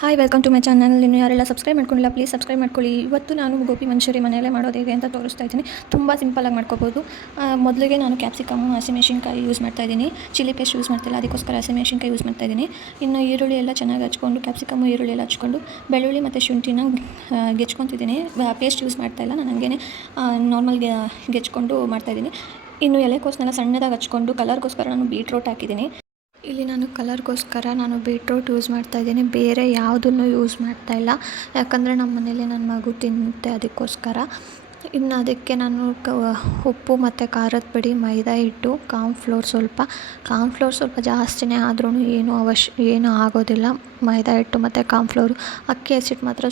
Hi welcome to my channel. ಇನ್ನು ಯಾರೆಲ್ಲ subscribe ಮಾಡ್ಕೊಂಡಿಲ್ಲ ಪ್ಲೀಸ್ ಸಬ್ಸ್ಕ್ರೈಬ್ ಮಾಡ್ಕೊಳ್ಳಿ. ಇವತ್ತು ನಾನು ಗೋಬಿ ಮಂಚೂರಿ ಮನೆಯಲ್ಲೇ ಮಾಡೋದು ಹೇಗೆ ಅಂತ ತೋರಿಸ್ತಾ ಇದ್ದೀನಿ. ತುಂಬ ಸಿಂಪಲಾಗಿ ಮಾಡ್ಕೋಬೋದು. ಮೊದಲಿಗೆ ನಾನು ಕ್ಯಾಪ್ಸಿಕಮ್, ಹಸಿಮೆಣಸಿನ್ಕಾಯಿ ಯೂಸ್ ಮಾಡ್ತಾಯಿದ್ದೀನಿ. ಚಿಲ್ಲಿ ಪೇಸ್ಟ್ ಯೂಸ್ ಮಾಡ್ತಿಲ್ಲ, ಅದಕ್ಕೋಸ್ಕರ ಹಸಿಮೆಣಸಿನ್ಕಾಯಿ ಯೂಸ್ ಮಾಡ್ತಾಯಿದ್ದೀನಿ. ಇನ್ನು ಈರುಳ್ಳಿ ಎಲ್ಲ ಚೆನ್ನಾಗಿ ಹಚ್ಕೊಂಡು, ಕ್ಯಾಪ್ಸಿಕಮ್ಮು ಈರುಳ್ಳಿ ಎಲ್ಲ ಹಚ್ಕೊಂಡು, ಬೆಳ್ಳುಳ್ಳಿ ಮತ್ತು ಶುಂಠಿನ ಗೆಚ್ಕೊತಿದ್ದೀನಿ. ಪೇಸ್ಟ್ ಯೂಸ್ ಮಾಡ್ತಾಯಿಲ್ಲ, ನಾನು ಹಂಗೇ ನಾರ್ಮಲ್ ಗೆಚ್ಕೊಂಡು ಮಾಡ್ತಾಯಿದ್ದೀನಿ. ಇನ್ನು ಎಲೆಕೋಸನ್ನೆಲ್ಲ ಸಣ್ಣದಾಗಿ ಹಚ್ಕೊಂಡು ಕಲರ್ಗೋಸ್ಕರ ನಾನು ಬೀಟ್ರೋಟ್ ಹಾಕಿದ್ದೀನಿ. ಇಲ್ಲಿ ನಾನು ಕಲರ್ಗೋಸ್ಕರ ಬೀಟ್ರೋಟ್ ಯೂಸ್ ಮಾಡ್ತಾಯಿದ್ದೀನಿ, ಬೇರೆ ಯಾವುದನ್ನು ಯೂಸ್ ಮಾಡ್ತಾಯಿಲ್ಲ. ಯಾಕಂದರೆ ನಮ್ಮ ಮನೇಲಿ ನನ್ನ ಮಗು ತಿನ್ನುತ್ತೆ, ಅದಕ್ಕೋಸ್ಕರ. ಇನ್ನು ಅದಕ್ಕೆ ನಾನು ಉಪ್ಪು ಮತ್ತು ಖಾರದ ಪುಡಿ, ಮೈದಾ ಹಿಟ್ಟು, ಕಾರ್ನ್ಫ್ಲೋರ್ ಸ್ವಲ್ಪ ಜಾಸ್ತಿನೇ ಆದ್ರೂ ಏನೂ ಆಗೋದಿಲ್ಲ. ಮೈದಾ ಹಿಟ್ಟು ಮತ್ತು ಕಾರ್ನ್ಫ್ಲೋರು, ಅಕ್ಕಿ ಹಸಿಟ್ಟು ಮಾತ್ರ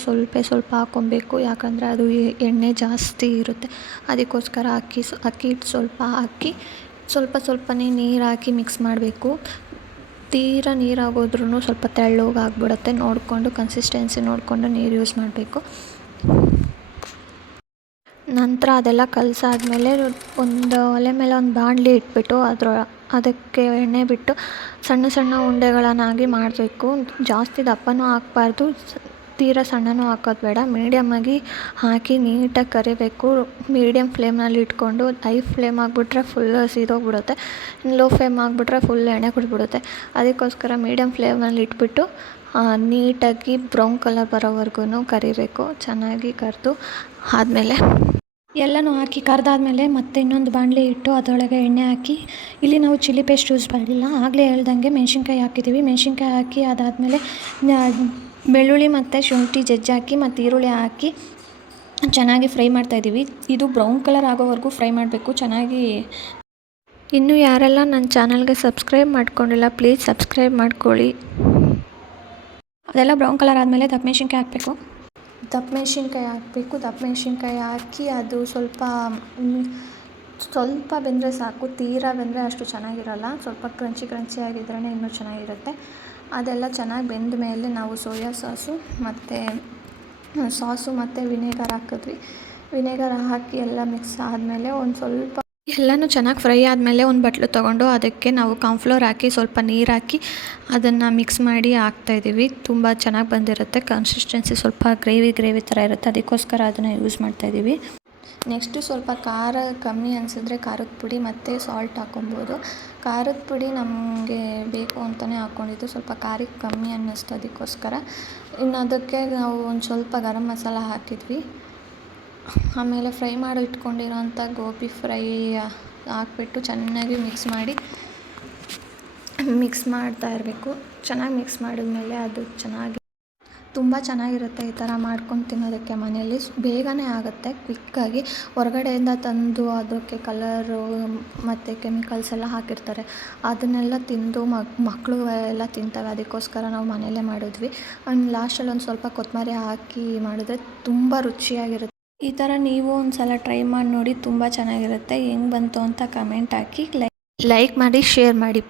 ಸ್ವಲ್ಪ ಹಾಕ್ಕೊಬೇಕು, ಯಾಕಂದರೆ ಅದು ಎಣ್ಣೆ ಜಾಸ್ತಿ ಇರುತ್ತೆ. ಅದಕ್ಕೋಸ್ಕರ ಅಕ್ಕಿ ಹಿಟ್ಟು ಸ್ವಲ್ಪ ಹಾಕಿ ಸ್ವಲ್ಪನೇ ನೀರು ಹಾಕಿ ಮಿಕ್ಸ್ ಮಾಡಬೇಕು. ತೀರಾ ನೀರಾಗೋದ್ರೂ ಸ್ವಲ್ಪ ತೆಳ್ಳಗೆ ಆಗಿಬಿಡುತ್ತೆ. ನೋಡಿಕೊಂಡು ಕನ್ಸಿಸ್ಟೆನ್ಸಿ ನೋಡಿಕೊಂಡು ನೀರು ಯೂಸ್ ಮಾಡಬೇಕು. ನಂತರ ಅದೆಲ್ಲ ಕಲಸಾದ್ಮೇಲೆ ಒಂದು ಒಲೆ ಮೇಲೆ ಒಂದು ಬಾಣಲಿ ಇಟ್ಬಿಟ್ಟು ಅದಕ್ಕೆ ಎಣ್ಣೆ ಬಿಟ್ಟು ಸಣ್ಣ ಉಂಡೆಗಳನ್ನಾಗಿ ಮಾಡಬೇಕು. ಜಾಸ್ತಿ ದಪ್ಪನೂ ಹಾಕಬಾರ್ದು, ತೀರಾ ಸಣ್ಣನೂ ಹಾಕೋದು ಬೇಡ. ಮೀಡಿಯಮ್ಮಾಗಿ ಹಾಕಿ ನೀಟಾಗಿ ಕರಿಬೇಕು. ಮೀಡಿಯಮ್ ಫ್ಲೇಮ್ನಲ್ಲಿ ಇಟ್ಕೊಂಡು, ಹೈ ಫ್ಲೇಮ್ ಆಗಿಬಿಟ್ರೆ ಫುಲ್ ಸೀದೋಗ್ಬಿಡುತ್ತೆ, ಲೋ ಫ್ಲೇಮ್ ಆಗಿಬಿಟ್ರೆ ಫುಲ್ ಎಣ್ಣೆ ಕುಡಿದ್ಬಿಡುತ್ತೆ. ಅದಕ್ಕೋಸ್ಕರ ಮೀಡಿಯಮ್ ಫ್ಲೇಮ್ನಲ್ಲಿ ಇಟ್ಬಿಟ್ಟು ನೀಟಾಗಿ ಬ್ರೌನ್ ಕಲರ್ ಬರೋವರೆಗೂ ಕರಿಬೇಕು. ಚೆನ್ನಾಗಿ ಕರೆದು ಆದಮೇಲೆ ಎಲ್ಲನೂ ಹಾಕಿ ಕರೆದಾದ್ಮೇಲೆ ಮತ್ತೆ ಇನ್ನೊಂದು ಬಾಣಲಿ ಇಟ್ಟು ಅದರೊಳಗೆ ಎಣ್ಣೆ ಹಾಕಿ, ಇಲ್ಲಿ ನಾವು ಚಿಲ್ಲಿ ಪೇಸ್ಟ್ ಯೂಸ್ ಮಾಡಿಲ್ಲ, ಆಗಲೇ ಹೇಳ್ದಂಗೆ ಮೆಣಸಿನ್ಕಾಯಿ ಹಾಕಿದ್ದೀವಿ. ಮೆಣಸಿನ್ಕಾಯಿ ಹಾಕಿ ಅದಾದಮೇಲೆ ಬೆಳ್ಳುಳ್ಳಿ ಮತ್ತು ಶುಂಠಿ ಜಜ್ಜಾಕಿ ಮತ್ತು ಈರುಳ್ಳಿ ಹಾಕಿ ಚೆನ್ನಾಗಿ ಫ್ರೈ ಮಾಡ್ತಾಯಿದ್ದೀವಿ. ಇದು ಬ್ರೌನ್ ಕಲರ್ ಆಗೋವರೆಗೂ ಫ್ರೈ ಮಾಡಬೇಕು ಚೆನ್ನಾಗಿ. ಇನ್ನೂ ಯಾರೆಲ್ಲ ನನ್ನ ಚಾನಲ್ಗೆ ಸಬ್ಸ್ಕ್ರೈಬ್ ಮಾಡ್ಕೊಂಡಿಲ್ಲ ಪ್ಲೀಸ್ ಸಬ್ಸ್ಕ್ರೈಬ್ ಮಾಡ್ಕೊಳ್ಳಿ. ಅದೆಲ್ಲ ಬ್ರೌನ್ ಕಲರ್ ಆದಮೇಲೆ ದಪ್ಪಮೆಣ್ಸಿನ್ಕಾಯಿ ಹಾಕಿ ಅದು ಸ್ವಲ್ಪ ಬೆಂದರೆ ಸಾಕು. ತೀರಾ ಬೆಂದರೆ ಅಷ್ಟು ಚೆನ್ನಾಗಿರಲ್ಲ, ಸ್ವಲ್ಪ ಕ್ರಂಚಿ ಆಗಿದ್ರೇ ಇನ್ನೂ ಚೆನ್ನಾಗಿರುತ್ತೆ. ಅದೆಲ್ಲ ಚೆನ್ನಾಗಿ ಬೆಂದ ಮೇಲೆ ನಾವು ಸೋಯಾ ಸಾಸು ಮತ್ತು ವಿನೆಗರ್ ಹಾಕಿದ್ವಿ. ವಿನೆಗರ್ ಹಾಕಿ ಎಲ್ಲ ಮಿಕ್ಸ್ ಆದಮೇಲೆ ಎಲ್ಲನೂ ಚೆನ್ನಾಗಿ ಫ್ರೈ ಆದಮೇಲೆ ಒಂದು ಬಟ್ಲು ತೊಗೊಂಡು ಅದಕ್ಕೆ ನಾವು ಕಾರ್ನ್ಫ್ಲೋರ್ ಹಾಕಿ ಸ್ವಲ್ಪ ನೀರು ಹಾಕಿ ಅದನ್ನು ಮಿಕ್ಸ್ ಮಾಡಿ ಹಾಕ್ತಾಯಿದ್ದೀವಿ. ತುಂಬ ಚೆನ್ನಾಗಿ ಬಂದಿರುತ್ತೆ. ಕನ್ಸಿಸ್ಟೆನ್ಸಿ ಸ್ವಲ್ಪ ಗ್ರೇವಿ ಥರ ಇರುತ್ತೆ, ಅದಕ್ಕೋಸ್ಕರ ಅದನ್ನು ಯೂಸ್ ಮಾಡ್ತಾಯಿದ್ದೀವಿ. ನೆಕ್ಸ್ಟು ಸ್ವಲ್ಪ ಖಾರ ಕಮ್ಮಿ ಅನಿಸಿದ್ರೆ ಖಾರದ ಪುಡಿ ಮತ್ತು ಸಾಲ್ಟ್ ಹಾಕ್ಕೊಬೋದು. ಖಾರದ ಪುಡಿ ನಮಗೆ ಬೇಕು ಅಂತಲೇ ಹಾಕ್ಕೊಂಡಿದ್ದು, ಸ್ವಲ್ಪ ಖಾರಕ್ಕೆ ಕಮ್ಮಿ ಅನ್ನಿಸ್ತು, ಅದಕ್ಕೋಸ್ಕರ. ಇನ್ನು ಅದಕ್ಕೆ ನಾವು ಒಂದು ಸ್ವಲ್ಪ ಗರಂ ಮಸಾಲ ಹಾಕಿದ್ವಿ. ಆಮೇಲೆ ಫ್ರೈ ಮಾಡಿ ಇಟ್ಕೊಂಡಿರೋಂಥ ಗೋಬಿ ಫ್ರೈ ಹಾಕ್ಬಿಟ್ಟು ಚೆನ್ನಾಗಿ ಮಿಕ್ಸ್ ಮಾಡ್ತಾ ಇರಬೇಕು. ಚೆನ್ನಾಗಿ ಮಿಕ್ಸ್ ಮಾಡಿದ್ಮೇಲೆ ಅದು ತುಂಬ ಚೆನ್ನಾಗಿರುತ್ತೆ. ಈ ಥರ ಮಾಡ್ಕೊಂಡು ತಿನ್ನೋದಕ್ಕೆ ಮನೆಯಲ್ಲಿ ಬೇಗನೆ ಆಗುತ್ತೆ, ಕ್ವಿಕ್ಕಾಗಿ. ಹೊರಗಡೆಯಿಂದ ತಂದು ಅದಕ್ಕೆ ಕಲರು ಮತ್ತು ಕೆಮಿಕಲ್ಸ್ ಎಲ್ಲ ಹಾಕಿರ್ತಾರೆ, ಅದನ್ನೆಲ್ಲ ತಿಂದು ಮಕ್ಕಳು ಎಲ್ಲ ತಿಂತವೆ. ಅದಕ್ಕೋಸ್ಕರ ನಾವು ಮನೆಯಲ್ಲೇ ಮಾಡಿದ್ವಿ. ಲಾಸ್ಟಲ್ಲಿ ಒಂದು ಸ್ವಲ್ಪ ಕೊತ್ತಂಬರಿ ಹಾಕಿ ಮಾಡಿದ್ರೆ ತುಂಬ ರುಚಿಯಾಗಿರುತ್ತೆ. ಈ ಥರ ನೀವು ಒಂದು ಸಲ ಟ್ರೈ ಮಾಡಿ ನೋಡಿ, ತುಂಬ ಚೆನ್ನಾಗಿರುತ್ತೆ. ಹೆಂಗೆ ಬಂತು ಅಂತ ಕಮೆಂಟ್ ಹಾಕಿ, ಲೈಕ್ ಮಾಡಿ, ಶೇರ್ ಮಾಡಿ.